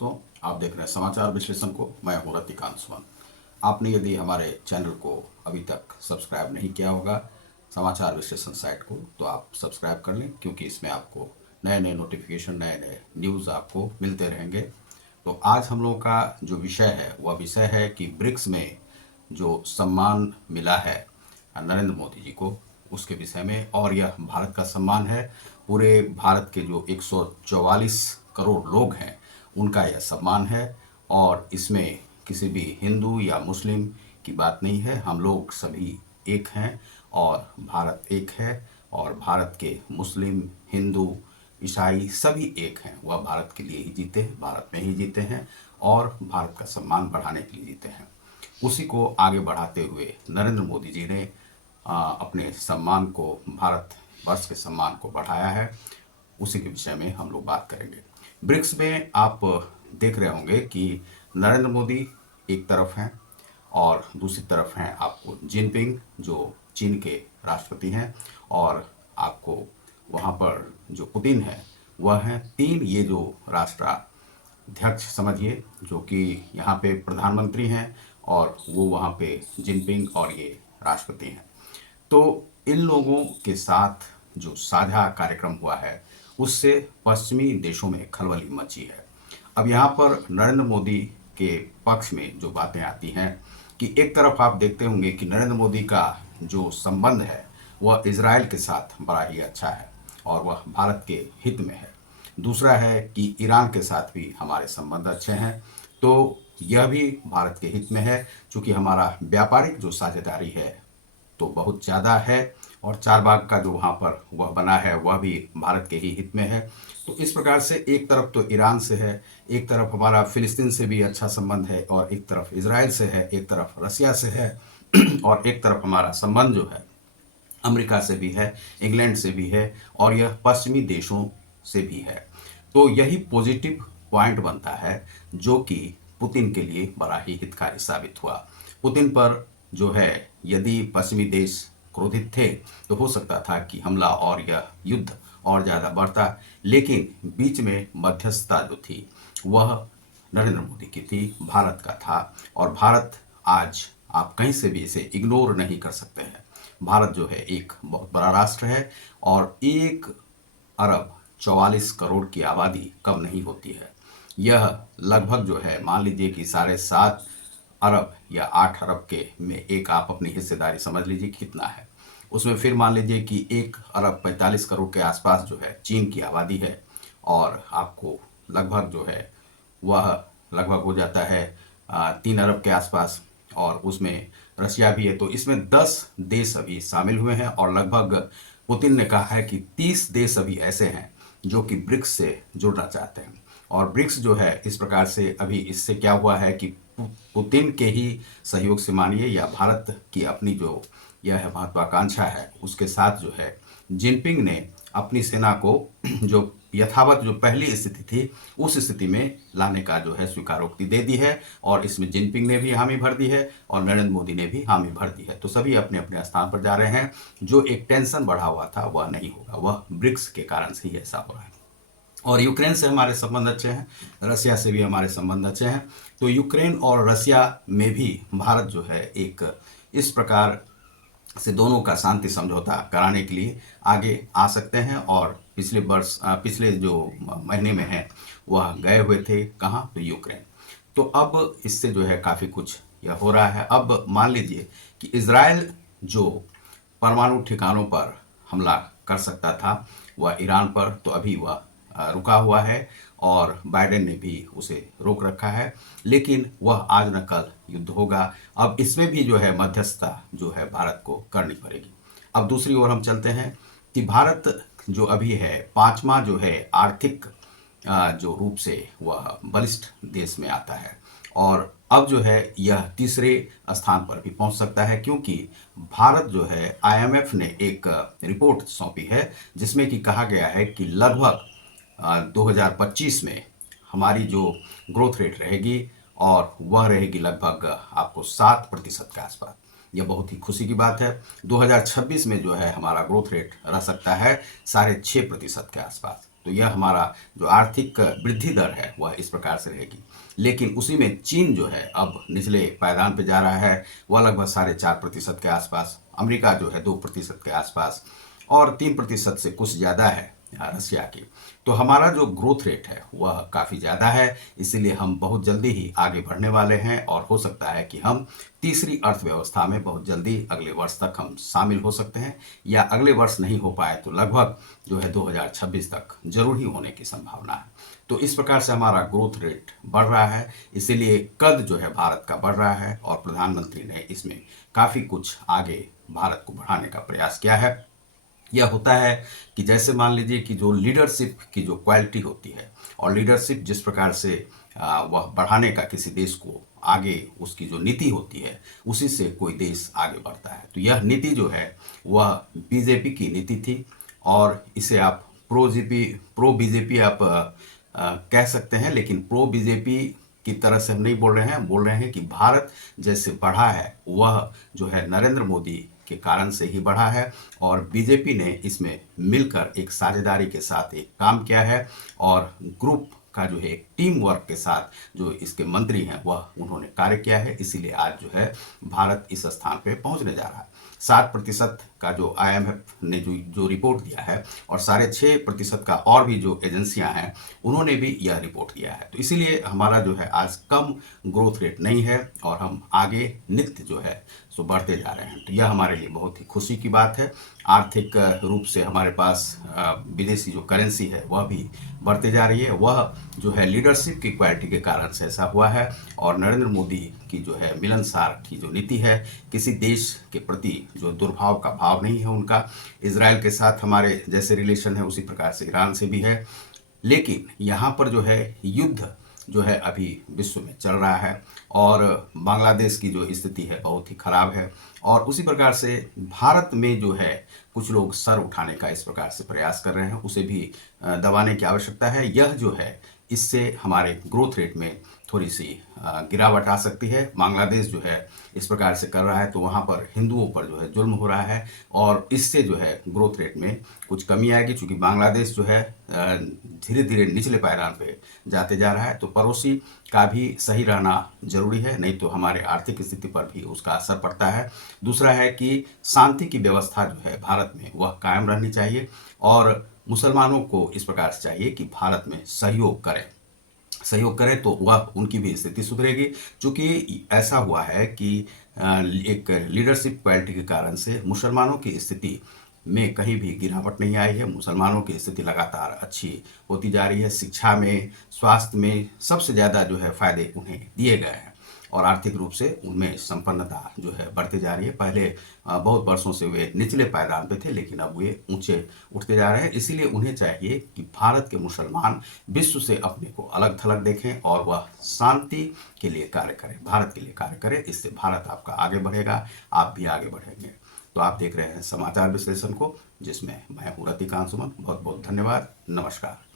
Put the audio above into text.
दोस्तों, आप देख रहे हैं समाचार विश्लेषण को। मैं हूं रतिकांत सुमन। आपने यदि हमारे चैनल को अभी तक सब्सक्राइब नहीं किया होगा, समाचार विश्लेषण साइट को, तो आप सब्सक्राइब कर लें, क्योंकि इसमें आपको नए नए नोटिफिकेशन, नए नए न्यूज़ आपको मिलते रहेंगे। तो आज हम लोगों का जो विषय है वह विषय है कि ब्रिक्स में जो सम्मान मिला है नरेंद्र मोदी जी को, उसके विषय में। और यह भारत का सम्मान है। पूरे भारत के जो 144 करोड़ लोग हैं उनका यह सम्मान है। और इसमें किसी भी हिंदू या मुस्लिम की बात नहीं है। हम लोग सभी एक हैं और भारत एक है। और भारत के मुस्लिम, हिंदू, ईसाई सभी एक हैं। वह भारत के लिए ही जीते हैं, भारत में ही जीते हैं और भारत का सम्मान बढ़ाने के लिए जीते हैं। उसी को आगे बढ़ाते हुए नरेंद्र मोदी जी ने अपने सम्मान को, भारत वर्ष के सम्मान को बढ़ाया है। उसी के विषय में हम लोग बात करेंगे। ब्रिक्स में आप देख रहे होंगे कि नरेंद्र मोदी एक तरफ हैं और दूसरी तरफ हैं आपको जिनपिंग, जो चीन के राष्ट्रपति हैं। और आपको वहाँ पर जो पुतिन है वह हैं। तीन ये जो राष्ट्राध्यक्ष समझिए, जो कि यहाँ पे प्रधानमंत्री हैं और वो वहाँ पे जिनपिंग और ये राष्ट्रपति हैं। तो इन लोगों के साथ जो साझा कार्यक्रम हुआ है उससे पश्चिमी देशों में खलबली मची है। अब यहाँ पर नरेंद्र मोदी के पक्ष में जो बातें आती हैं कि एक तरफ आप देखते होंगे कि नरेंद्र मोदी का जो संबंध है वह इजराइल के साथ बड़ा ही अच्छा है और वह भारत के हित में है। दूसरा है कि ईरान के साथ भी हमारे संबंध अच्छे हैं, तो यह भी भारत के हित में है, क्योंकि हमारा व्यापारिक जो साझेदारी है तो बहुत ज़्यादा है। और चारबाग का जो वहाँ पर वह बना है वह भी भारत के ही हित में है। तो इस प्रकार से एक तरफ तो ईरान से है, एक तरफ हमारा फिलिस्तीन से भी अच्छा संबंध है, और एक तरफ इजराइल से है, एक तरफ रसिया से है और एक तरफ हमारा संबंध जो है अमेरिका से भी है, इंग्लैंड से भी है और यह पश्चिमी देशों से भी है। तो यही पॉजिटिव पॉइंट बनता है, जो कि पुतिन के लिए बड़ा ही हितकारी साबित हुआ। पुतिन पर जो है, यदि पश्चिमी देश क्रोधित थे तो हो सकता था कि हमला और यह युद्ध और ज़्यादा बढ़ता, लेकिन बीच में मध्यस्थता जो थी वह नरेंद्र मोदी की थी, भारत का था। और भारत आज आप कहीं से भी इसे इग्नोर नहीं कर सकते हैं। भारत जो है एक बहुत बड़ा राष्ट्र है और 1 अरब 44 करोड़ की आबादी कम नहीं होती है। यह लगभग जो है, मान लीजिए कि 7.5 अरब या 8 अरब के में एक आप अपनी हिस्सेदारी समझ लीजिए कितना है। उसमें फिर मान लीजिए कि 1 अरब 45 करोड़ के आसपास जो है चीन की आबादी है, और आपको लगभग जो है वह लगभग हो जाता है 3 अरब के आसपास, और उसमें रशिया भी है। तो इसमें 10 देश अभी शामिल हुए हैं और लगभग पुतिन ने कहा है कि 30 देश अभी ऐसे हैं जो कि ब्रिक्स से जुड़ना चाहते हैं। और ब्रिक्स जो है इस प्रकार से, अभी इससे क्या हुआ है कि पुतिन के ही सहयोग से मानिए या भारत की अपनी जो यह महत्वाकांक्षा है उसके साथ जो है जिनपिंग ने अपनी सेना को जो यथावत जो पहली स्थिति थी उस स्थिति में लाने का जो है स्वीकारोक्ति दे दी है। और इसमें जिनपिंग ने भी हामी भर दी है और नरेंद्र मोदी ने भी हामी भर दी है। तो सभी अपने अपने स्थान पर जा रहे हैं। जो एक टेंशन बढ़ा हुआ था वह नहीं होगा, वह ब्रिक्स के कारण से ही ऐसा हो रहा है। और यूक्रेन से हमारे संबंध अच्छे हैं, रसिया से भी हमारे संबंध अच्छे हैं। तो यूक्रेन और रसिया में भी भारत जो है एक इस प्रकार से दोनों का शांति समझौता कराने के लिए आगे आ सकते हैं। और पिछले जो महीने में है वह गए हुए थे कहाँ, तो यूक्रेन। तो अब इससे जो है काफ़ी कुछ यह हो रहा है। अब मान लीजिए कि इजराइल जो परमाणु ठिकानों पर हमला कर सकता था वह ईरान पर, तो अभी वह रुका हुआ है और बाइडेन ने भी उसे रोक रखा है। लेकिन वह आज न कल युद्ध होगा। अब इसमें भी जो है मध्यस्थता जो है भारत को करनी पड़ेगी। अब दूसरी ओर हम चलते हैं कि भारत जो अभी है पांचवा जो है आर्थिक जो रूप से वह बलिष्ठ देश में आता है, और अब जो है यह तीसरे स्थान पर भी पहुंच सकता है, क्योंकि भारत जो है आईएमएफ ने एक रिपोर्ट सौंपी है जिसमें कि कहा गया है कि लगभग 2025 में हमारी जो ग्रोथ रेट रहेगी और वह रहेगी लगभग आपको 7% के आसपास। यह बहुत ही खुशी की बात है। 2026 में जो है हमारा ग्रोथ रेट रह सकता है 6.5% के आसपास। तो यह हमारा जो आर्थिक वृद्धि दर है वह इस प्रकार से रहेगी। लेकिन उसी में चीन जो है अब निचले पायदान पे जा रहा है, वह लगभग 4.5% के आसपास। अमेरिका जो है 2% के आसपास, और 3% से कुछ ज़्यादा है रसिया की। तो हमारा जो ग्रोथ रेट है वह काफ़ी ज़्यादा है, इसीलिए हम बहुत जल्दी ही आगे बढ़ने वाले हैं और हो सकता है कि हम तीसरी अर्थव्यवस्था में बहुत जल्दी अगले वर्ष तक हम शामिल हो सकते हैं, या अगले वर्ष नहीं हो पाए तो लगभग जो है 2026 तक जरूर ही होने की संभावना है। तो इस प्रकार से हमारा ग्रोथ रेट बढ़ रहा है, इसीलिए कद जो है भारत का बढ़ रहा है और प्रधानमंत्री ने इसमें काफ़ी कुछ आगे भारत को बढ़ाने का प्रयास किया है। यह होता है कि जैसे मान लीजिए कि जो लीडरशिप की जो क्वालिटी होती है और लीडरशिप जिस प्रकार से वह बढ़ाने का किसी देश को आगे, उसकी जो नीति होती है उसी से कोई देश आगे बढ़ता है। तो यह नीति जो है वह बीजेपी की नीति थी, और इसे आप प्रो बीजेपी आप कह सकते हैं, लेकिन प्रो बीजेपी की तरह से हम नहीं बोल रहे हैं। बोल रहे हैं कि भारत जैसे बढ़ा है वह जो है नरेंद्र मोदी के कारण से ही बढ़ा है, और बीजेपी ने इसमें मिलकर एक साझेदारी के साथ एक काम किया है, और ग्रुप का जो है टीम वर्क के साथ जो इसके मंत्री हैं वह उन्होंने कार्य किया है। इसीलिए आज जो है भारत इस स्थान पे पहुंचने जा रहा है। 7% का जो IMF ने जो रिपोर्ट दिया है, और 6.5% का और भी जो एजेंसियां हैं उन्होंने भी यह रिपोर्ट दिया है। तो इसीलिए हमारा जो है आज कम ग्रोथ रेट नहीं है, और हम आगे नित्य जो है सो बढ़ते जा रहे हैं। तो यह हमारे लिए बहुत ही खुशी की बात है। आर्थिक रूप से हमारे पास विदेशी जो करेंसी है वह भी बढ़ते जा रही है। वह जो है लीडरशिप की क्वालिटी के कारण से ऐसा हुआ है, और नरेंद्र मोदी की जो है मिलनसार की जो नीति है, किसी देश के प्रति जो दुर्भाव का भाव नहीं है उनका। इसराइल के साथ हमारे जैसे रिलेशन है उसी प्रकार से ईरान से भी है, लेकिन यहाँ पर जो है युद्ध जो है अभी विश्व में चल रहा है, और बांग्लादेश की जो स्थिति है बहुत ही खराब है, और उसी प्रकार से भारत में जो है कुछ लोग सर उठाने का इस प्रकार से प्रयास कर रहे हैं, उसे भी दबाने की आवश्यकता है। यह जो है इससे हमारे ग्रोथ रेट में थोड़ी सी गिरावट आ सकती है। बांग्लादेश जो है इस प्रकार से कर रहा है तो वहाँ पर हिंदुओं पर जो है जुल्म हो रहा है, और इससे जो है ग्रोथ रेट में कुछ कमी आएगी, क्योंकि बांग्लादेश जो है धीरे धीरे निचले पायदान पे जाते जा रहा है। तो पड़ोसी का भी सही रहना जरूरी है, नहीं तो हमारे आर्थिक स्थिति पर भी उसका असर पड़ता है। दूसरा है कि शांति की व्यवस्था जो है भारत में वह कायम रहनी चाहिए, और मुसलमानों को इस प्रकार से चाहिए कि भारत में सहयोग करें तो वह उनकी भी स्थिति सुधरेगी। चूंकि ऐसा हुआ है कि एक लीडरशिप क्वालिटी के कारण से मुसलमानों की स्थिति में कहीं भी गिरावट नहीं आई है। मुसलमानों की स्थिति लगातार अच्छी होती जा रही है। शिक्षा में, स्वास्थ्य में सबसे ज़्यादा जो है फायदे उन्हें दिए गए हैं, और आर्थिक रूप से उनमें संपन्नता जो है बढ़ती जा रही है। पहले बहुत वर्षों से वे निचले पायदान पे थे, लेकिन अब वे ऊंचे उठते जा रहे हैं। इसीलिए उन्हें चाहिए कि भारत के मुसलमान विश्व से अपने को अलग थलग देखें, और वह शांति के लिए कार्य करें, भारत के लिए कार्य करें। इससे भारत आपका आगे बढ़ेगा, आप भी आगे बढ़ेंगे। तो आप देख रहे हैं समाचार विश्लेषण को, जिसमें मैं हूं रतिकांत सुमन। बहुत बहुत धन्यवाद। नमस्कार।